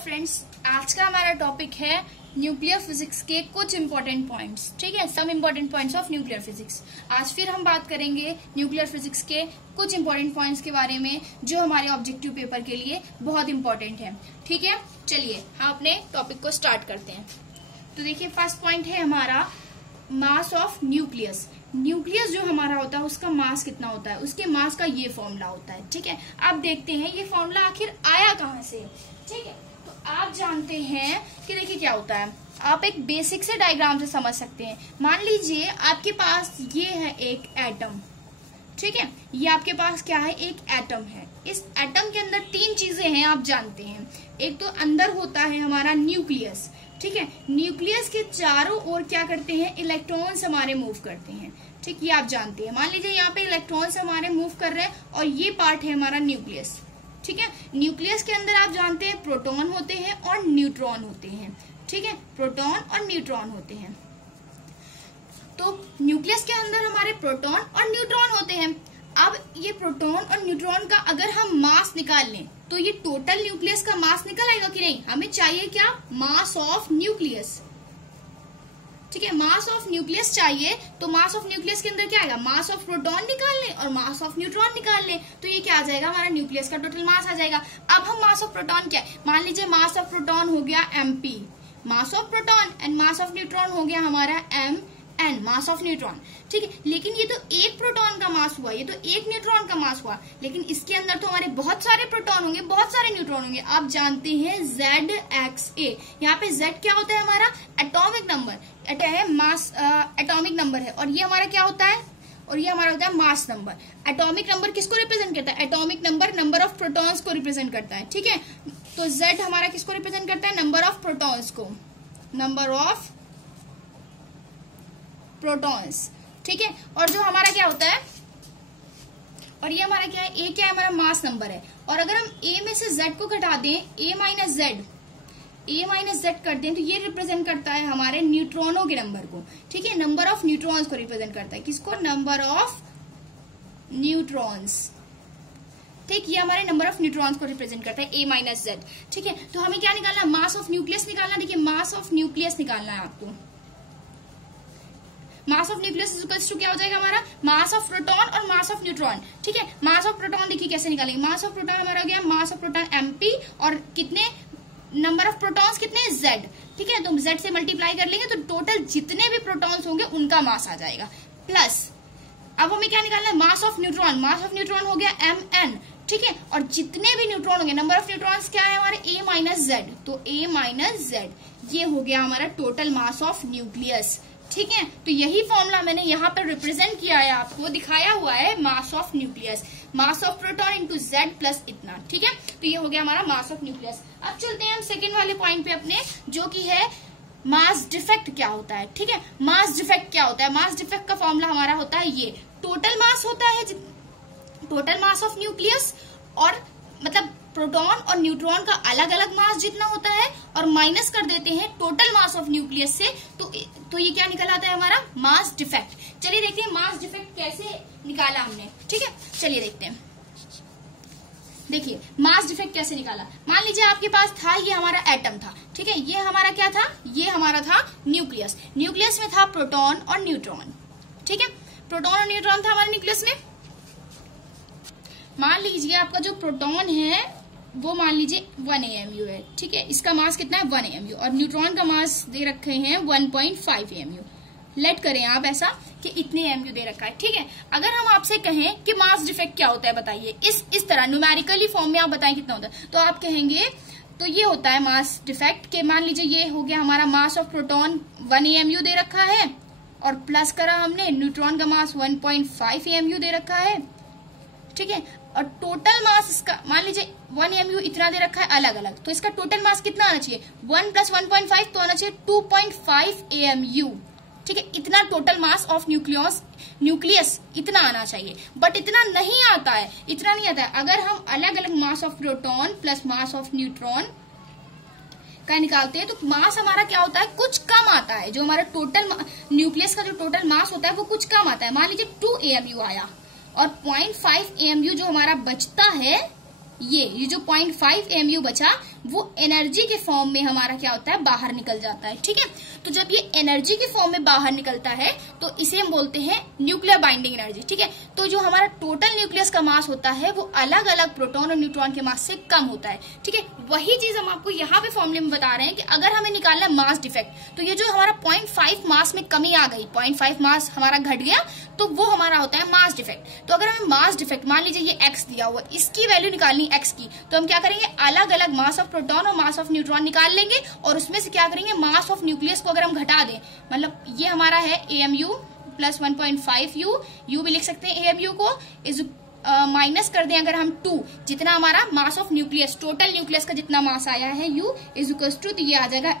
Friends, आज का हमारा टॉपिक है न्यूक्लियर फिजिक्स के कुछ इंपॉर्टेंट पॉइंट्स। ठीक है, some important points of nuclear physics. आज फिर हम बात करेंगे न्यूक्लियर फिजिक्स के कुछ इंपॉर्टेंट पॉइंट्स के बारे में जो हमारे ऑब्जेक्टिव पेपर के लिए बहुत इंपॉर्टेंट है। ठीक है, चलिए हम अपने टॉपिक को स्टार्ट करते हैं। तो देखिए, फर्स्ट पॉइंट है हमारा मास ऑफ न्यूक्लियस। न्यूक्लियस जो हमारा होता है उसका मास कितना होता है, उसके मास का ये फॉर्मूला होता है। ठीक है, अब देखते हैं ये फॉर्मूला आखिर आया कहाँ से। ठीक है, तो आप जानते हैं कि देखिए क्या होता है, आप एक बेसिक से डायग्राम से समझ सकते हैं। मान लीजिए आपके पास ये है एक एटम। ठीक है, ये आपके पास क्या है, एक एटम है। इस एटम के अंदर तीन चीजें हैं, आप जानते हैं। एक तो अंदर होता है हमारा न्यूक्लियस। ठीक है, न्यूक्लियस के चारों ओर क्या करते हैं, इलेक्ट्रॉन्स हमारे मूव करते हैं। ठीक, ये आप जानते हैं। मान लीजिए यहाँ पे इलेक्ट्रॉन्स हमारे मूव कर रहे हैं और ये पार्ट है हमारा न्यूक्लियस। ठीक है, न्यूक्लियस के अंदर आप जानते हैं प्रोटॉन होते हैं और न्यूट्रॉन होते हैं। ठीक है, प्रोटॉन और न्यूट्रॉन होते हैं। तो न्यूक्लियस के अंदर हमारे प्रोटॉन और न्यूट्रॉन होते हैं। अब ये प्रोटॉन और न्यूट्रॉन का अगर हम मास निकाल लें तो ये टोटल न्यूक्लियस का मास निकल आएगा कि नहीं। हमें चाहिए क्या, मास ऑफ न्यूक्लियस। ठीक है, मास ऑफ न्यूक्लियस चाहिए। तो मास ऑफ न्यूक्लियस के अंदर क्या आएगा, मास ऑफ प्रोटॉन निकाल लें और मास ऑफ न्यूट्रॉन निकाल लें, तो ये क्या आ जाएगा, हमारा न्यूक्लियस का टोटल मास आ जाएगा। अब हम मास ऑफ प्रोटॉन क्या है, मान लीजिए मास ऑफ प्रोटॉन हो गया mp, mass of proton, and mass of neutron हो गया हमारा mn, मास ऑफ न्यूट्रॉन। ठीक है, लेकिन ये तो एक प्रोटॉन का मास हुआ, ये तो एक न्यूट्रॉन का मास हुआ, लेकिन इसके अंदर तो हमारे बहुत सारे प्रोटॉन होंगे, बहुत सारे न्यूट्रॉन होंगे। आप जानते हैं ZXA, यहाँ पे Z क्या होता है, हमारा एटॉमिक नंबर है, मास एटॉमिक नंबर है। और ये हमारा क्या होता है, और ये हमारा होता है मास नंबर। एटॉमिक नंबर किसको रिप्रेजेंट करता है, atomic number number of protons को रिप्रेजेंट करता है। ठीक है, तो Z हमारा किसको रिप्रेजेंट करता है, नंबर ऑफ प्रोटॉन्स को, नंबर ऑफ प्रोटॉन्स। ठीक है, और जो हमारा क्या होता है, और ये हमारा क्या है, A क्या है, हमारा मास नंबर है। और अगर हम A में से Z को घटा दें, A माइनस Z कर दें, तो ये रिप्रेजेंट करता है हमारे न्यूट्रॉनों के नंबर को। ठीक है, नंबर ऑफ न्यूट्रॉन्स को रिप्रेजेंट करता है, किसको, नंबर ऑफ न्यूट्रॉन्स। ठीक, ये हमारे नंबर ऑफ न्यूट्रॉन्स को रिप्रेजेंट करता है, A माइनस Z। ठीक है, तो हमें क्या निकालना, मास ऑफ न्यूक्लियस निकालना। देखिए, मास ऑफ न्यूक्लियस निकालना है आपको। Mass of nucleus equals to क्या हो जाएगा, हमारा मास ऑफ प्रोटॉन और मास ऑफ न्यूट्रॉन। ठीक है, मास ऑफ प्रोटॉन देखिए कैसे निकालेंगे, मास ऑफ प्रोटॉन हमारा हो गया, मास ऑफ प्रोटॉन mp, और कितने नंबर ऑफ प्रोटॉन्स कितने, Z। ठीक है, तो Z से मल्टीप्लाई कर लेंगे तो टोटल जितने भी प्रोटॉन्स होंगे उनका मास आ जाएगा, प्लस अब हमें क्या निकालना है, mass of neutron. Mass of neutron हो गया mn। ठीक है, और जितने भी न्यूट्रॉन होंगे, नंबर ऑफ न्यूट्रॉन्स क्या है हमारे, A माइनस Z, तो A माइनस Z, ये हो गया हमारा टोटल मास ऑफ न्यूक्लियस। ठीक है, तो यही फॉर्मूला मैंने यहाँ पर रिप्रेजेंट किया है, आपको दिखाया हुआ है, मास of nucleus, mass of proton into Z plus इतना। ठीक है, तो ये हो गया हमारा मास ऑफ न्यूक्लियस। अब चलते हैं हम सेकेंड वाले पॉइंट पे अपने, जो कि है मास डिफेक्ट क्या होता है। ठीक है, मास डिफेक्ट क्या होता है, मास डिफेक्ट का फॉर्मूला हमारा होता है ये, टोटल मास होता है, टोटल मास ऑफ न्यूक्लियस, और मतलब प्रोटॉन और न्यूट्रॉन का अलग अलग मास जितना होता है, और माइनस कर देते हैं टोटल मास ऑफ न्यूक्लियस से, तो ये क्या निकल आता है, हमारा मास डिफेक्ट। चलिए देखते हैं मास डिफेक्ट कैसे निकाला हमने। ठीक है, चलिए देखते हैं। देखिए मास डिफेक्ट कैसे निकाला, मान लीजिए आपके पास था, ये हमारा एटम था। ठीक है, ये हमारा क्या था, ये हमारा था न्यूक्लियस। न्यूक्लियस में था प्रोटॉन और न्यूट्रॉन। ठीक है, प्रोटॉन और न्यूट्रॉन था हमारे न्यूक्लियस में। मान लीजिए आपका जो प्रोटॉन है वो मान लीजिए 1 AMU है। ठीक है, इसका मास कितना है, 1 AMU, और न्यूट्रॉन का मास दे रखे हैं 1.5 AMU। लेट करें आप ऐसा कि इतने AMU दे रखा है। ठीक है, अगर हम आपसे कहें कि मास डिफेक्ट क्या होता है बताइए, इस तरह न्यूमेरिकली फॉर्म में आप बताएं कितना होता है, तो आप कहेंगे तो ये होता है मास डिफेक्ट के, मान लीजिए ये हो गया हमारा मास ऑफ प्रोटॉन 1 AMU दे रखा है, और प्लस करा हमने न्यूट्रॉन का मास 1.5 AMU दे रखा है। ठीक है, और टोटल मास इसका मान लीजिए 1 AMU इतना दे रखा है अलग अलग, तो इसका टोटल मास कितना आना चाहिए, 1 प्लस 1.5 तो आना चाहिए 2.5 AMU। ठीक है, इतना टोटल मास ऑफ न्यूक्लियस इतना आना चाहिए, बट इतना नहीं आता है, इतना नहीं आता है। अगर हम अलग अलग mass of proton plus mass of neutron का निकालते हैं तो मास हमारा क्या होता है, कुछ कम आता है। जो हमारा टोटल न्यूक्लियस का जो टोटल मास होता है वो कुछ कम आता है। मान लीजिए 2 AMU आया, और 0.5 AMU जो हमारा बचता है, ये जो 0.5 AMU बचा वो एनर्जी के फॉर्म में हमारा क्या होता है, बाहर निकल जाता है। ठीक है, तो जब ये एनर्जी के फॉर्म में बाहर निकलता है तो इसे हम बोलते हैं न्यूक्लियर बाइंडिंग एनर्जी। ठीक है, तो जो हमारा टोटल न्यूक्लियस का मास होता है वो अलग अलग प्रोटॉन और न्यूट्रॉन के मास से कम होता है। ठीक है, वही चीज हम आपको यहाँ पे फॉर्मूले में बता रहे हैं कि अगर हमें निकालना है मास डिफेक्ट, तो ये जो हमारा 0.5 मास में कमी आ गई, 0.5 मास हमारा घट गया, तो वो हमारा होता है मास डिफेक्ट। तो अगर हमें मास डिफेक्ट, मान लीजिए ये x दिया हुआ, इसकी वैल्यू निकालनी x की, तो हम क्या करेंगे, अलग अलग मास ऑफ प्रोटॉन और मास ऑफ न्यूट्रॉन निकाल लेंगे और उसमें से क्या करेंगे, मास ऑफ न्यूक्लियस को अगर हम घटा दें, मतलब ये हमारा है AMU प्लस 1.5U, यू भी लिख सकते हैं AMU को, इज माइनस कर दें अगर हम 2, जितना हमारा मास ऑफ न्यूक्लियस, टोटल न्यूक्लियस का जितना मास आया है U इज इक्वल टू, तो ये आ जाएगा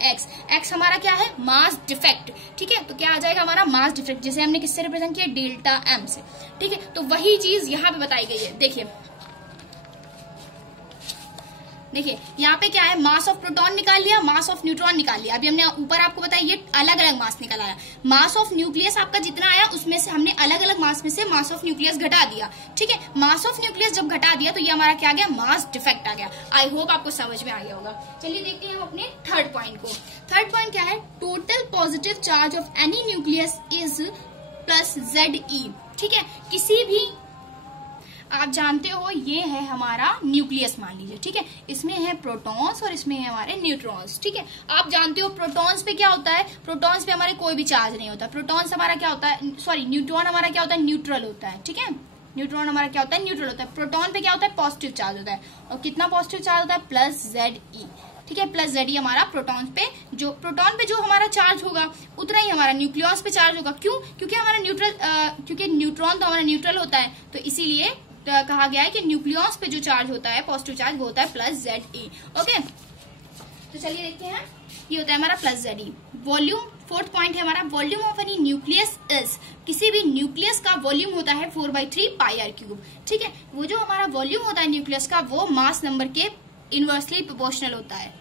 x हमारा क्या है, मास डिफेक्ट। ठीक है, तो क्या आ जाएगा हमारा मास डिफेक्ट, जिसे हमने किससे रिप्रेजेंट किया, डेल्टा m से। ठीक है, तो वही चीज यहाँ पे बताई गई है। देखिए यहाँ पे क्या है, मास ऑफ प्रोटॉन निकाल लिया, मास ऑफ न्यूट्रॉन निकाल लिया। अभी हमने ऊपर आपको बताया ये अलग अलग मास निकल आया। मास ऑफ न्यूक्लियस आपका जितना आया उसमें से हमने अलग अलग मास में से मास ऑफ न्यूक्लियस घटा दिया। ठीक है, मास ऑफ न्यूक्लियस जब घटा दिया तो ये हमारा क्या आ गया, मास डिफेक्ट आ गया। आई होप आपको समझ में आ गया होगा। चलिए देखते हैं हम अपने थर्ड पॉइंट को। थर्ड पॉइंट क्या है, total positive charge of any nucleus is plus ZE। ठीक है, किसी भी, आप जानते हो ये है हमारा न्यूक्लियस मान लीजिए। ठीक है, इसमें है प्रोटॉन्स और इसमें है हमारे न्यूट्रॉन्स। ठीक है, आप जानते हो प्रोटॉन्स पे क्या होता है, प्रोटॉन्स पे हमारे कोई भी चार्ज नहीं होता। प्रोटॉन्स हमारा क्या होता है, सॉरी न्यूट्रॉन हमारा क्या होता है, न्यूट्रल होता है। ठीक है, न्यूट्रॉन हमारा क्या होता है, न्यूट्रल होता है। प्रोटॉन पे क्या होता है, पॉजिटिव चार्ज होता है। और कितना पॉजिटिव चार्ज होता है, प्लस ZE। ठीक है, प्लस ZE हमारा प्रोटॉन पे, जो प्रोटॉन पे जो हमारा चार्ज होगा उतना ही हमारा न्यूक्लियस पे चार्ज होगा। क्यों, क्योंकि हमारा न्यूट्रल, क्योंकि न्यूट्रॉन तो हमारा न्यूट्रल होता है, तो इसीलिए कहा गया है कि न्यूक्लियस पे जो चार्ज होता है, पॉजिटिव चार्ज, वो होता है प्लस ZE। ओके, तो चलिए देखते हैं, ये होता है हमारा plus ZE। Volume, fourth point है हमारा, volume of any nucleus is, किसी भी न्यूक्लियस का वॉल्यूम होता है 4/3 πr³। ठीक है, वो जो हमारा वॉल्यूम होता है न्यूक्लियस का, वो मास नंबर के इनवर्सली प्रोपोर्शनल होता है।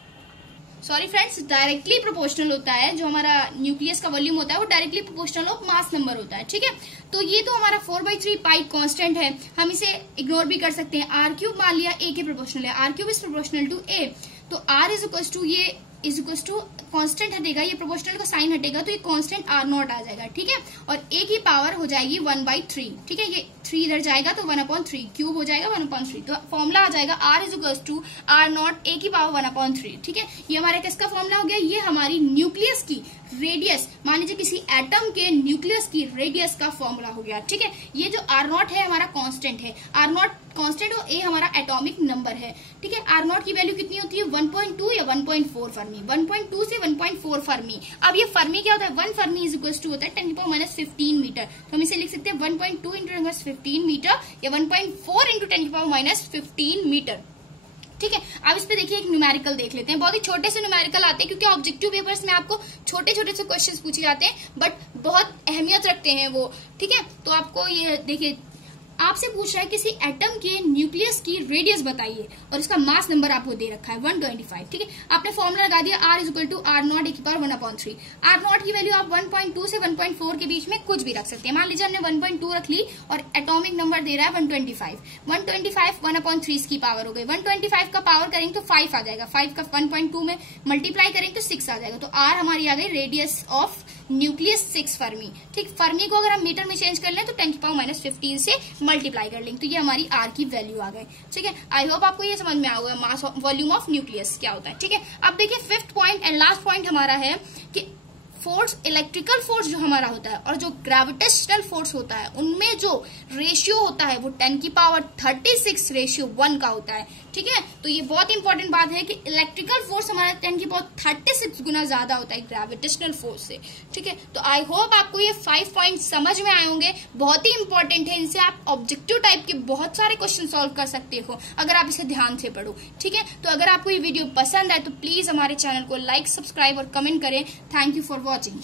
सॉरी फ्रेंड्स, डायरेक्टली प्रोपोर्शनल होता है। जो हमारा न्यूक्लियस का वॉल्यूम होता है वो directly proportional of mass number होता है। ठीक है, तो ये तो हमारा 4/3 पाई कांस्टेंट है, हम इसे इग्नोर भी कर सकते हैं। r³ मान लिया a के प्रोपोर्शनल है, r³ is proportional to a, तो r इज इक्वल टू, ये इज इक्वल टू कांस्टेंट हटेगा, ये प्रोपोर्शनल का साइन हटेगा तो ये कांस्टेंट r0 आ जाएगा। ठीक है, और a की पावर हो जाएगी 1/3। ठीक है, ये 3 इधर जाएगा तो 1/3, क्यूब हो जाएगा 1/3, तो फॉर्मूला आ जाएगा r is equal to r0 a की पावर 1/3। ठीक है, ये हमारा किसका फॉर्मूला हो गया, ये हमारी न्यूक्लियस की रेडियस, मान लीजिए किसी एटम के न्यूक्लियस की रेडियस का फॉर्मूला हो गया। ठीक है, ये जो r0 है हमारा कांस्टेंट है, r0 कांस्टेंट और a हमारा एटॉमिक नंबर है। ठीक है, r0 की वैल्यू कितनी होती है, 1.2 या 1.4 फर्मी, 1.2 से 1.4 फर्मी। अब ये फर्मी क्या होता है, 1 फर्मी इज इक्वल टू होता है 10⁻⁻15 मीटर, तो हम इसे लिख सकते हैं 1.2 × 10⁻15 मीटर या 1.4 × 10⁻15 मीटर। ठीक है, अब इस पे देखिए एक न्यूमेरिकल देख लेते हैं। बहुत ही छोटे से न्यूमेरिकल आते हैं, क्योंकि ऑब्जेक्टिव पेपर्स में आपको छोटे छोटे से क्वेश्चंस पूछे जाते हैं, बट बहुत अहमियत रखते हैं वो। ठीक है, तो आपको ये देखिए, आपसे पूछ रहा है किसी एटम के न्यूक्लियस की रेडियस बताइए और इसका मास नंबर आपको दे रखा है 125। ठीक है, आपने फॉर्मूला लगा दिया r is equal to r0 a की पावर 1/3। r0 की वैल्यू आप 1.2 से 1.4 के बीच में कुछ भी रख सकते हैं। मान लीजिए हमने 1.2 रख ली और एटॉमिक नंबर दे रहा है 125। 125 1/3 की पावर हो गई, 125 का पावर करेंगे तो 5 आ जाएगा, 5 का 1.2 में मल्टीप्लाई करेंगे तो 6 आ जाएगा, तो r हमारी आ गई रेडियस ऑफ न्यूक्लियस 6 फर्मी। ठीक, फर्मी को अगर हम मीटर में चेंज कर लें तो 10⁻⁻15 से मल्टीप्लाई कर लेंगे, तो ये हमारी r की वैल्यू आ गई। ठीक है, आई होप आपको ये समझ में आ गया मास वॉल्यूम ऑफ न्यूक्लियस क्या होता है। ठीक है, अब देखिए fifth point and last point हमारा है कि फोर्स, इलेक्ट्रिकल फोर्स जो हमारा होता है और जो ग्रेविटेशनल फोर्स होता है, उनमें जो रेशियो होता है वो 10⁻36 का होता है। ठीक है, तो ये बहुत इंपॉर्टेंट बात है कि इलेक्ट्रिकल फोर्स हमारा 10⁻36 गुना ज्यादा होता है ग्रेविटेशनल फोर्स से। ठीक है, तो आई होप आपको ये 5 पॉइंट समझ में आए होंगे, बहुत ही इंपॉर्टेंट है, इनसे आप ऑब्जेक्टिव टाइप के बहुत सारे क्वेश्चन सॉल्व कर सकते हो अगर आप इसे ध्यान से पढ़ो। ठीक है, तो अगर आपको ये वीडियो पसंद आए तो प्लीज हमारे चैनल को लाइक, सब्सक्राइब और कमेंट करें। Thank you for watching.